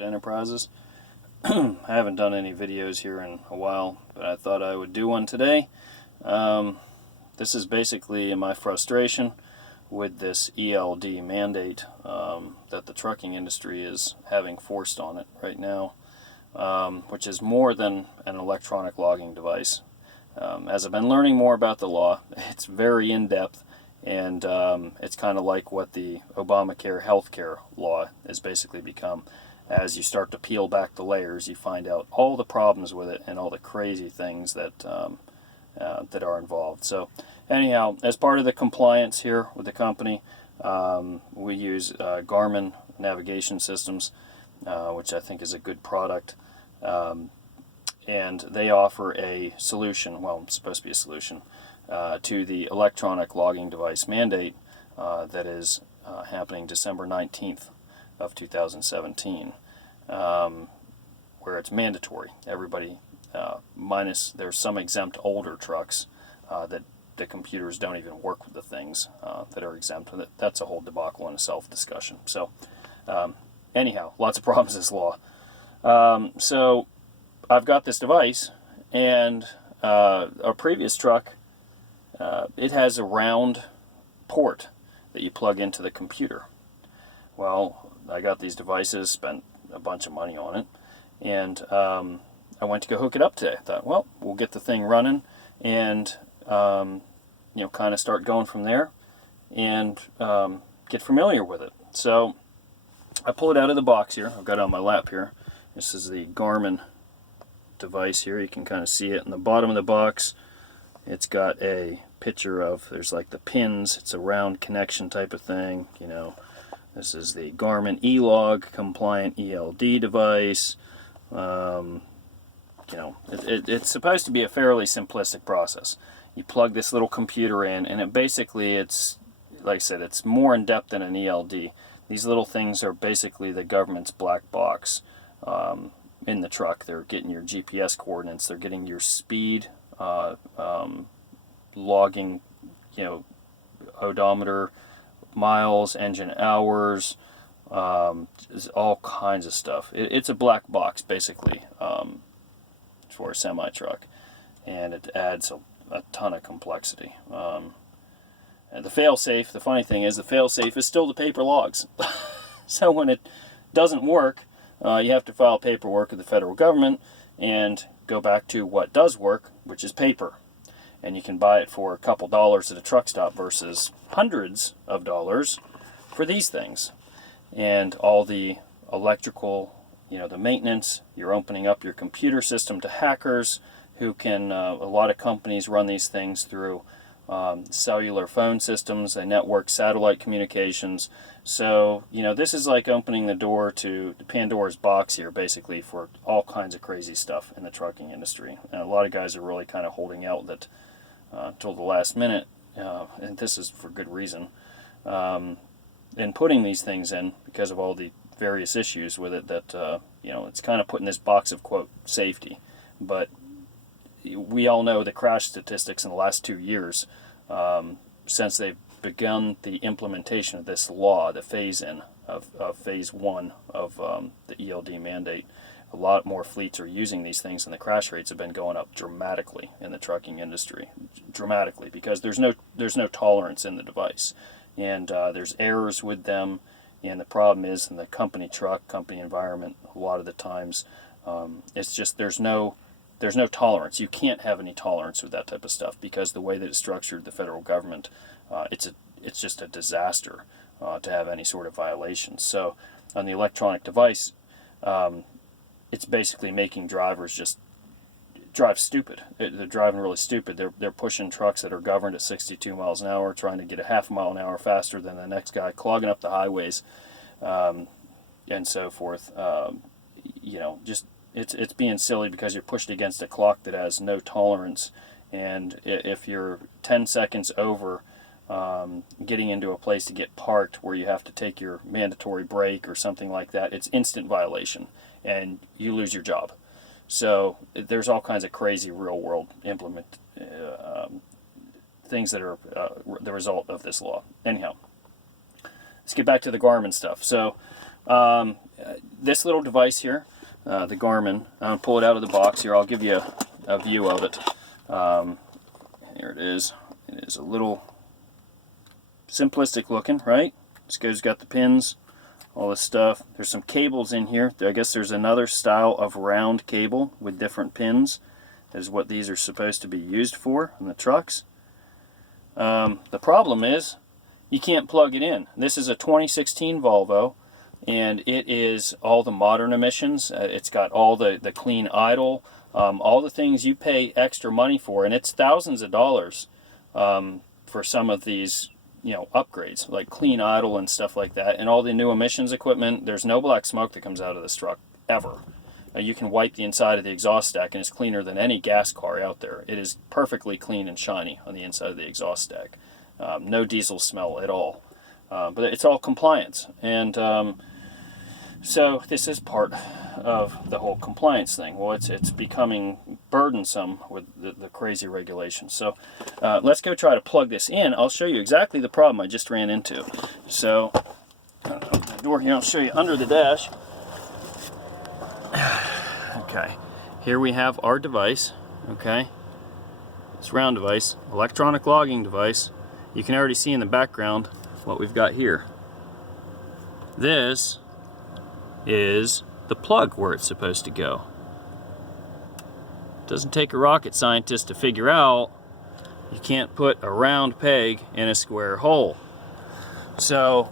Enterprises. I haven't done any videos here in a while, but I thought I would do one today. This is basically my frustration with this ELD mandate that the trucking industry is having forced on it right now, which is more than an electronic logging device. As I've been learning more about the law, it's very in-depth, and it's kind of like what the Obamacare healthcare law has basically become. As you start to peel back the layers, you find out all the problems with it and all the crazy things that that are involved. So anyhow, as part of the compliance here with the company, we use Garmin navigation systems, which I think is a good product. And they offer a solution, well, it's supposed to be a solution, to the electronic logging device mandate that is happening December 19th of 2017, where it's mandatory. Everybody, minus there's some exempt older trucks that the computers don't even work with the things that are exempt with it. That's a whole debacle in a self-discussion. So anyhow, lots of problems with this law. So I've got this device, and our previous truck, it has a round port that you plug into the computer. Well, I got these devices, spent a bunch of money on it, and I went to go hook it up today. I thought, well, we'll get the thing running and kind of start going from there and get familiar with it. So I pull it out of the box here. I've got it on my lap here. This is the Garmin device here. You can kind of see it in the bottom of the box. It's got a picture of, there's like the pins. It's a round connection type of thing, you know. This is the Garmin E-Log compliant ELD device. It's supposed to be a fairly simplistic process. You plug this little computer in, and it's, like I said, it's more in depth than an ELD. These little things are basically the government's black box in the truck. They're getting your GPS coordinates. They're getting your speed, logging, odometer, miles, engine hours, all kinds of stuff. It's a black box basically for a semi truck, and it adds a ton of complexity. And the fail-safe, the funny thing is, the fail-safe is still the paper logs. So when it doesn't work, you have to file paperwork with the federal government and go back to what does work, which is paper. And you can buy it for a couple dollars at a truck stop versus hundreds of dollars for these things. And all the electrical, the maintenance, you're opening up your computer system to hackers who can, a lot of companies run these things through cellular phone systems. They network satellite communications. So, this is like opening the door to Pandora's box here, basically, for all kinds of crazy stuff in the trucking industry. And a lot of guys are really kind of holding out that till the last minute, and this is for good reason, in putting these things in because of all the various issues with it that, it's kind of put in this box of, quote, safety. But we all know the crash statistics in the last 2 years, since they've begun the implementation of this law, the phase-in of phase 1 of the ELD mandate. A lot more fleets are using these things, and the crash rates have been going up dramatically in the trucking industry. Dramatically, because there's no tolerance in the device, and there's errors with them. And the problem is, in the company truck, company environment, a lot of the times, it's just there's no tolerance. You can't have any tolerance with that type of stuff because the way that it's structured, the federal government, it's just a disaster to have any sort of violations. So on the electronic device, it's basically making drivers just drive stupid. They're driving really stupid. They're pushing trucks that are governed at 62 miles an hour, trying to get a half mile an hour faster than the next guy, clogging up the highways, and so forth. Just it's being silly because you're pushed against a clock that has no tolerance, and if you're 10 seconds over getting into a place to get parked where you have to take your mandatory break or something like that, it's instant violation, and you lose your job. So there's all kinds of crazy real-world things that are the result of this law. Anyhow, let's get back to the Garmin stuff. So This little device here, the Garmin, I'm going to pull it out of the box here. I'll give you a view of it. Here it is. It is a little simplistic looking, right? This guy's got the pins, all this stuff. There's some cables in here. I guess there's another style of round cable with different pins. That is what these are supposed to be used for in the trucks. The problem is you can't plug it in. This is a 2016 Volvo, and it is all the modern emissions. It's got all the clean idle, all the things you pay extra money for, and it's thousands of dollars for some of these, you know, upgrades like clean idle and stuff like that, and all the new emissions equipment. There's no black smoke that comes out of this truck ever. You can wipe the inside of the exhaust stack and it's cleaner than any gas car out there. It is perfectly clean and shiny on the inside of the exhaust stack. No diesel smell at all. But it's all compliance. And so this is part of the whole compliance thing. Well, it's becoming burdensome with the crazy regulations. So let's go try to plug this in. I'll show you exactly the problem I just ran into. So open the door here, I'll show you under the dash. Okay, here we have our device, okay, this round device, electronic logging device. You can already see in the background what we've got here. This is the plug where it's supposed to go. Doesn't take a rocket scientist to figure out you can't put a round peg in a square hole. So,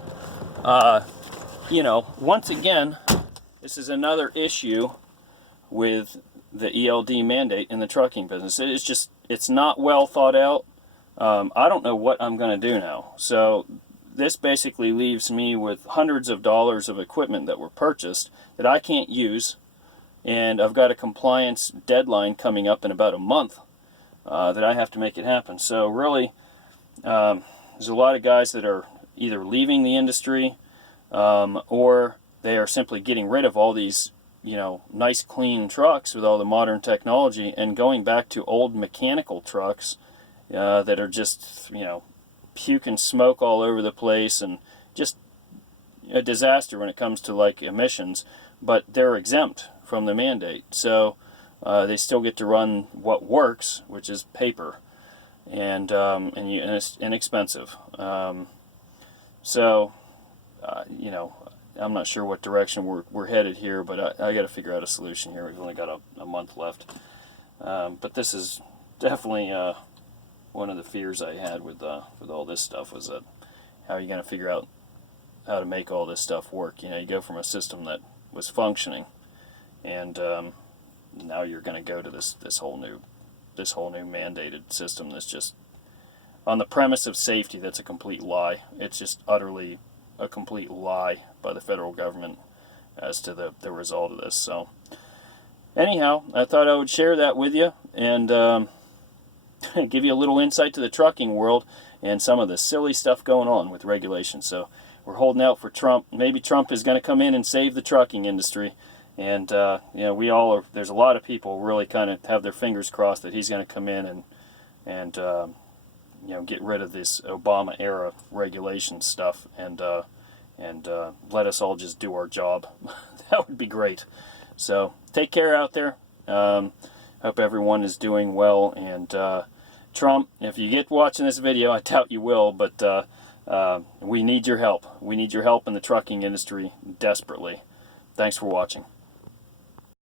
you know, once again, this is another issue with the ELD mandate in the trucking business. It's not well thought out. I don't know what I'm going to do now. So this basically leaves me with hundreds of dollars of equipment that were purchased that I can't use, and I've got a compliance deadline coming up in about a month that I have to make it happen. So really, there's a lot of guys that are either leaving the industry or they are simply getting rid of all these, you know, nice clean trucks with all the modern technology and going back to old mechanical trucks that are just, you know, puking smoke all over the place and just a disaster when it comes to like emissions, but they're exempt from the mandate. So they still get to run what works, which is paper, and it's inexpensive. You know, I'm not sure what direction we're headed here, but I got to figure out a solution here. We've only got a month left. But this is definitely one of the fears I had with all this stuff, was that how are you going to figure out how to make all this stuff work? You know, you go from a system that was functioning, and now you're going to go to this whole new mandated system that's just on the premise of safety. That's a complete lie. It's just utterly a complete lie by the federal government as to the result of this. So anyhow, I thought I would share that with you and give you a little insight to the trucking world and some of the silly stuff going on with regulations. So we're holding out for Trump. Maybe Trump is going to come in and save the trucking industry. And you know, we all are. There's a lot of people really kind of have their fingers crossed that he's going to come in and you know, get rid of this Obama era regulation stuff and let us all just do our job. That would be great. So take care out there. Hope everyone is doing well. And Trump, if you get watching this video, I doubt you will, but we need your help. We need your help in the trucking industry desperately. Thanks for watching.